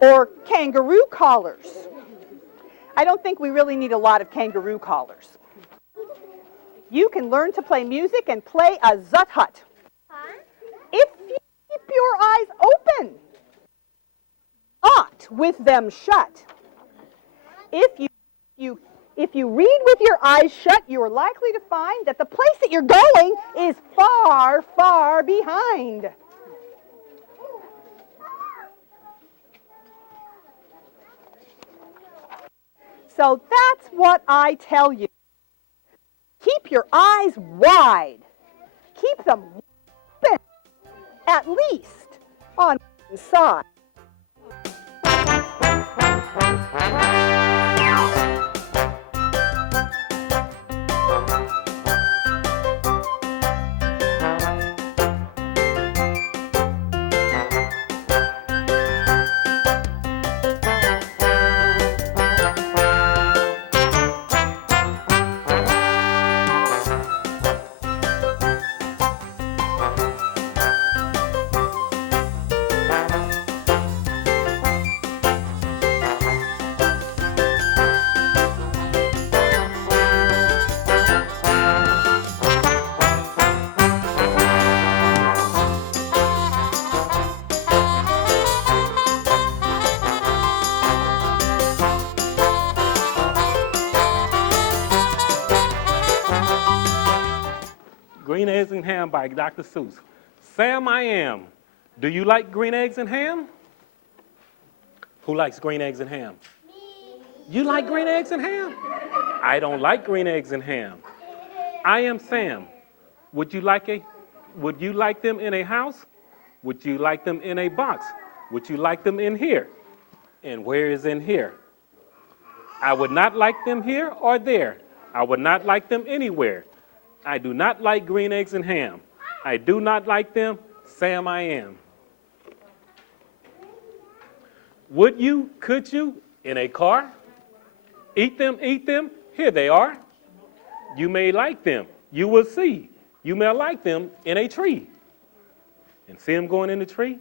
or kangaroo collars. I don't think we really need a lot of kangaroo collars. You can learn to play music and play a zut-hut. If you keep your eyes open, not with them shut. If you read with your eyes shut, you are likely to find that the place that you're going is far, far behind. So that's what I tell you. Keep your eyes wide. Keep them open, at least on one side. Green Eggs and Ham by Dr. Seuss. Sam, I am. Do you like green eggs and ham? Who likes green eggs and ham? Me. You like green eggs and ham? I don't like green eggs and ham. I am Sam. Would you like them in a house? Would you like them in a box? Would you like them in here? And where is in here? I would not like them here or there. I would not like them anywhere. I do not like green eggs and ham. I do not like them. Sam, I am. Would you, could you, in a car? Eat them, here they are. You may like them. You will see. You may like them in a tree. And see them going in the tree?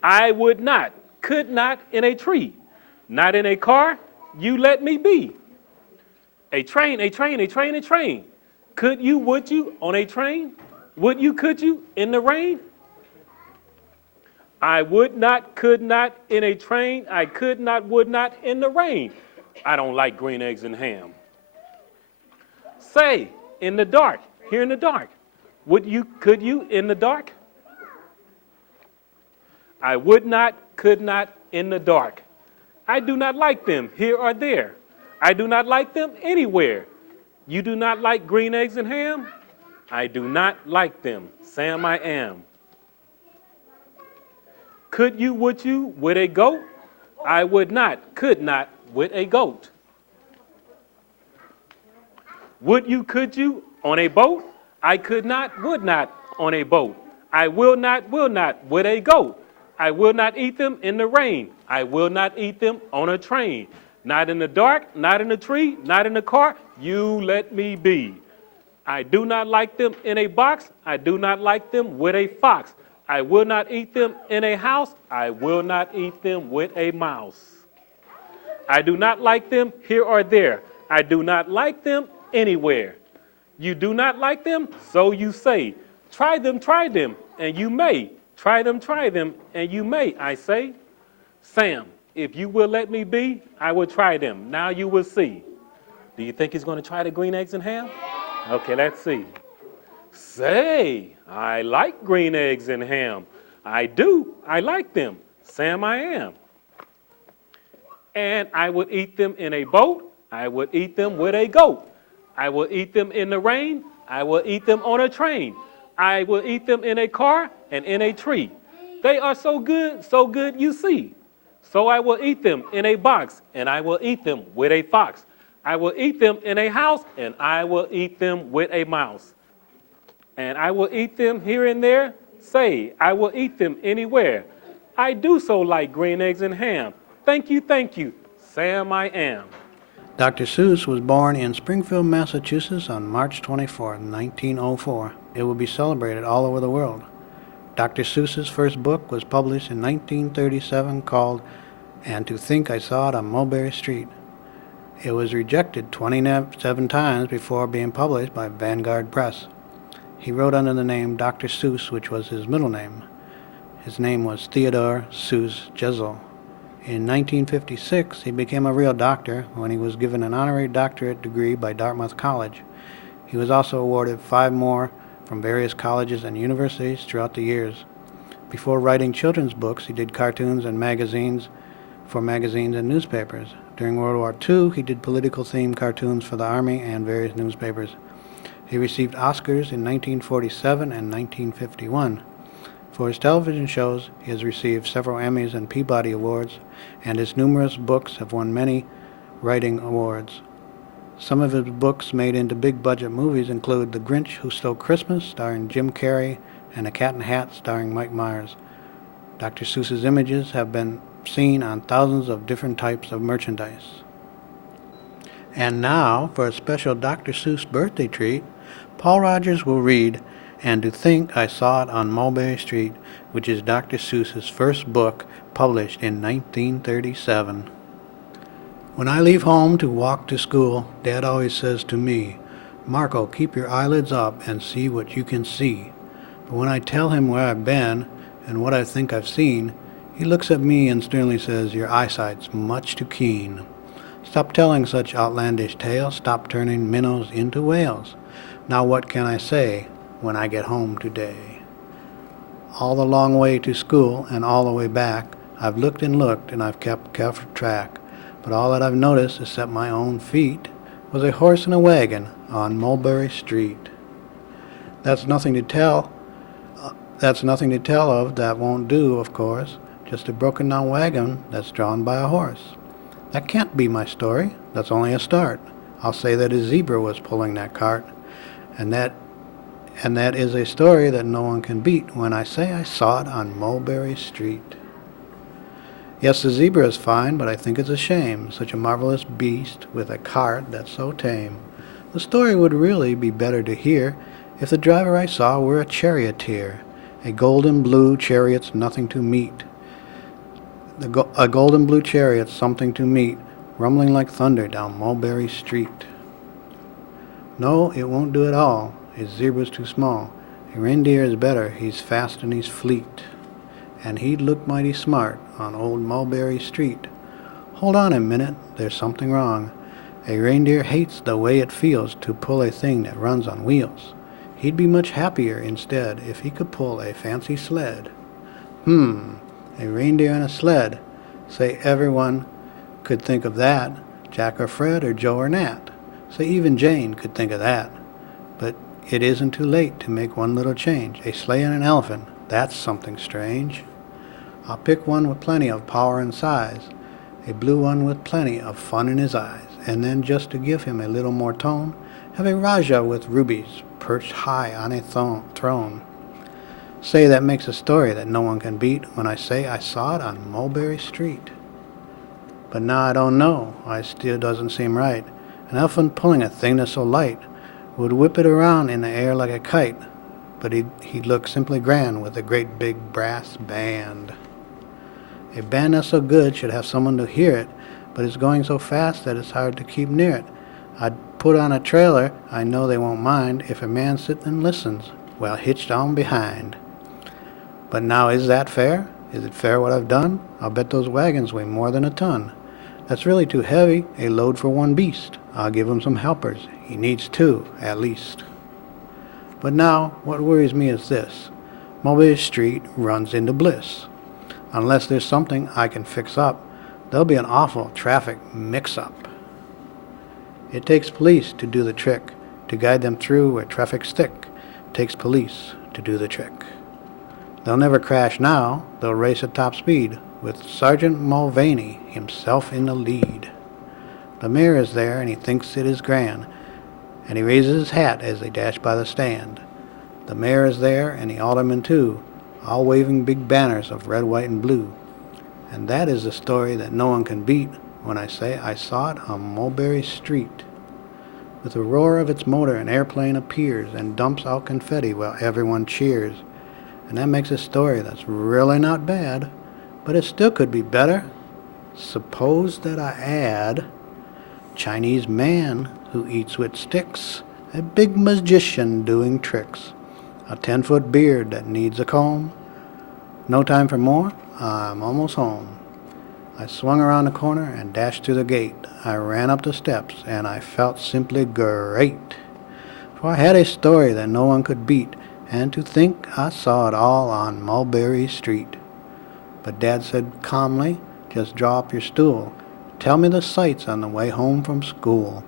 I would not, could not in a tree. Not in a car. You let me be. A train, a train, a train, a train. Could you, would you, on a train? Would you, could you, in the rain? I would not, could not, in a train. I could not, would not, in the rain. I don't like green eggs and ham. Say, in the dark, here in the dark. Would you, could you, in the dark? I would not, could not, in the dark. I do not like them, here or there. I do not like them anywhere. You do not like green eggs and ham? I do not like them. Sam, I am. Could you, would you, with a goat? I would not, could not, with a goat. Would you, could you, on a boat? I could not, would not, on a boat. I will not, with a goat. I will not eat them in the rain. I will not eat them on a train. Not in the dark, not in the tree, not in the car. You let me be. I do not like them in a box. I do not like them with a fox. I will not eat them in a house. I will not eat them with a mouse. I do not like them here or there. I do not like them anywhere. You do not like them, so you say. Try them, and you may. Try them, and you may, I say. Sam, if you will let me be, I will try them. Now you will see. Do you think he's going to try the green eggs and ham? Okay, let's see. Say, I like green eggs and ham. I do. I like them. Sam, I am. And I would eat them in a boat. I would eat them with a goat. I will eat them in the rain. I will eat them on a train. I will eat them in a car and in a tree. They are so good you see. So I will eat them in a box, and I will eat them with a fox. I will eat them in a house, and I will eat them with a mouse. And I will eat them here and there. Say, I will eat them anywhere. I do so like green eggs and ham. Thank you, Sam, I am. Dr. Seuss was born in Springfield, Massachusetts on March 24, 1904. It will be celebrated all over the world. Dr. Seuss's first book was published in 1937 called And to Think I Saw It on Mulberry Street. It was rejected 27 times before being published by Vanguard Press. He wrote under the name Dr. Seuss, which was his middle name. His name was Theodore Seuss Jezel. In 1956, he became a real doctor when he was given an honorary doctorate degree by Dartmouth College. He was also awarded 5 more from various colleges and universities throughout the years. Before writing children's books, he did cartoons and magazines for magazines and newspapers. During World War II, he did political-themed cartoons for the Army and various newspapers. He received Oscars in 1947 and 1951. For his television shows, he has received several Emmys and Peabody Awards, and his numerous books have won many writing awards. Some of his books made into big-budget movies include The Grinch Who Stole Christmas, starring Jim Carrey, and A Cat in a Hat, starring Mike Myers. Dr. Seuss's images have been seen on thousands of different types of merchandise. And now, for a special Dr. Seuss birthday treat, Paul Rogers will read And to Think I Saw It on Mulberry Street, which is Dr. Seuss's first book, published in 1937. When I leave home to walk to school, Dad always says to me, "Marco, keep your eyelids up and see what you can see." But when I tell him where I've been and what I think I've seen, he looks at me and sternly says, "Your eyesight's much too keen. Stop telling such outlandish tales, stop turning minnows into whales. Now what can I say when I get home today?" All the long way to school and all the way back, I've looked and I've kept careful track. But all that I've noticed, except my own feet, was a horse and a wagon on Mulberry Street. That's nothing to tell of. That won't do, of course. Just a broken down wagon that's drawn by a horse. That can't be my story. That's only a start. I'll say that a zebra was pulling that cart. And that is a story that no one can beat when I say I saw it on Mulberry Street. Yes, the zebra is fine, but I think it's a shame, such a marvelous beast with a cart that's so tame. The story would really be better to hear if the driver I saw were a charioteer, a golden blue chariot's nothing to meet. A golden blue chariot's something to meet, rumbling like thunder down Mulberry Street. No, it won't do at all. A zebra's too small. A reindeer is better. He's fast and he's fleet. And he'd look mighty smart on old Mulberry Street. Hold on a minute, there's something wrong. A reindeer hates the way it feels to pull a thing that runs on wheels. He'd be much happier instead if he could pull a fancy sled. A reindeer and a sled. Say everyone could think of that. Jack or Fred or Joe or Nat. Say even Jane could think of that. But it isn't too late to make one little change. A sleigh and an elephant, that's something strange. I'll pick one with plenty of power and size, a blue one with plenty of fun in his eyes, and then just to give him a little more tone, have a Raja with rubies perched high on a throne. Say that makes a story that no one can beat when I say I saw it on Mulberry Street. But now I don't know, it still doesn't seem right. An elephant pulling a thing that's so light would whip it around in the air like a kite, but he'd look simply grand with a great big brass band. A band that's so good should have someone to hear it, but it's going so fast that it's hard to keep near it. I'd put on a trailer, I know they won't mind, if a man sits and listens, while hitched on behind. But now is that fair? Is it fair what I've done? I'll bet those wagons weigh more than a ton. That's really too heavy, a load for one beast. I'll give him some helpers. He needs 2, at least. But now, what worries me is this. Mulberry Street runs into bliss. Unless there's something I can fix up, there'll be an awful traffic mix-up. It takes police to do the trick, to guide them through where traffic's thick. It takes police to do the trick. They'll never crash now, they'll race at top speed, with Sergeant Mulvaney himself in the lead. The mayor is there, and he thinks it is grand, and he raises his hat as they dash by the stand. The mayor is there, and the aldermen too, all waving big banners of red, white, and blue. And that is the story that no one can beat when I say I saw it on Mulberry Street. With a roar of its motor, an airplane appears and dumps out confetti while everyone cheers. And that makes a story that's really not bad, but it still could be better. Suppose that I add Chinese man who eats with sticks, a big magician doing tricks, a 10-foot beard that needs a comb. No time for more, I'm almost home. I swung around the corner and dashed through the gate. I ran up the steps and I felt simply great. For I had a story that no one could beat, and to think I saw it all on Mulberry Street. But Dad said calmly, just draw up your stool. Tell me the sights on the way home from school.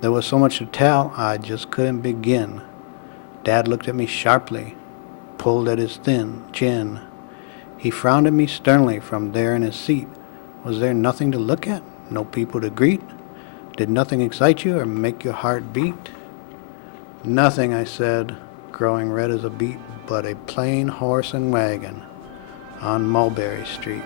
There was so much to tell, I just couldn't begin. Dad looked at me sharply, pulled at his thin chin. He frowned at me sternly from there in his seat. Was there nothing to look at? No people to greet? Did nothing excite you or make your heart beat? Nothing, I said, growing red as a beet, but a plain horse and wagon on Mulberry Street.